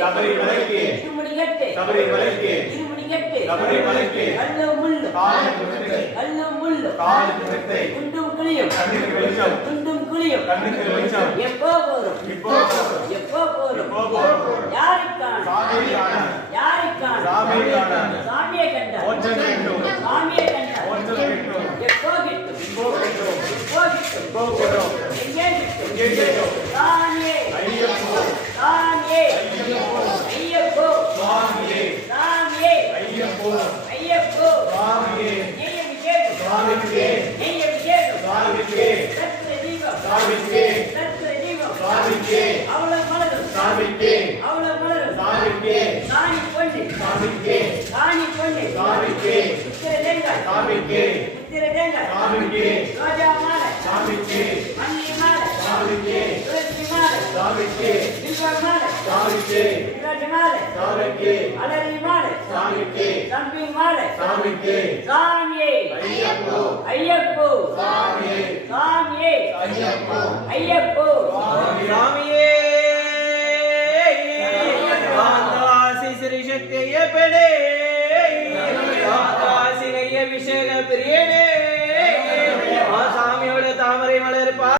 சபரிமலைக்கு இருமுடிகட்டு சபரிமலைக்கு இருமுடிகட்டு சபரிமலைக்கு கல்லும் முள்ளும் காலுக்கு மெத்தை கல்லும் முள்ளும் காலுக்கு மெத்தை குண்டும் குழியும் கண்ணுக்கு வெளிச்சம் குண்டும் குழியும் கண்ணுக்கு வெளிச்சம் எப்போ போறோம் இப்போ போறோம் எப்போ போறோம் எப்போ போறோம் யாருக்கான சாமிக்கான யாருக்கான சாமிக்கான சாமியை கண்டா மோட்சம் கிட்டும் சாமியை கண்டா மோட்சம் கிட்டும் எப்போ கிட்டும் இப்போ கிட்டும் எப்போ கிட்டும் இப்போ கிட்டும் எங்கே கிட்டும் எங்கே கிட்டும் சாமியே ஐயப்போ சாமியே ஐயப்போ ஐயப்போ சுவாமியே சாமியே ஐயப்போ ஐயப்போ சுவாமியே நெய் அபிஷேகம் சுவாமிக்கு நெய் அபிஷேகம் சுவாமிக்கு சத்திர தீபம் சுவாமிக்கு சத்திர தீபம் சுவாமிக்கு அவ்வளவு மலரும் சுவாமிக்கு அவ்வளவு மலரும் சுவாமிக்கு சாணி பொண்ணு சுவாமிக்கு சாணி பொண்ணு சுவாமிக்கு உத்திர தேங்காய் சுவாமிக்கு உத்திர தேங்காய் சுவாமிக்கு ரோஜா மாலை சுவாமிக்கு மல்லி மாலை சுவாமிக்கு துளசி மாலை சுவாமிக்கு வில்வ மாலை சுவாமிக்கு விராஜ மாலை சுவாமிக்கு அலரி மாலை சுவாமிக்கு தம்பி மாலை சுவாமிக்கு சாமியே ஐயப்போ ஐயப்போ சுவாமியே சாமியே ஐயப்போ ஐயப்போ சுவாமியே श्री शक्ति ये पेड़े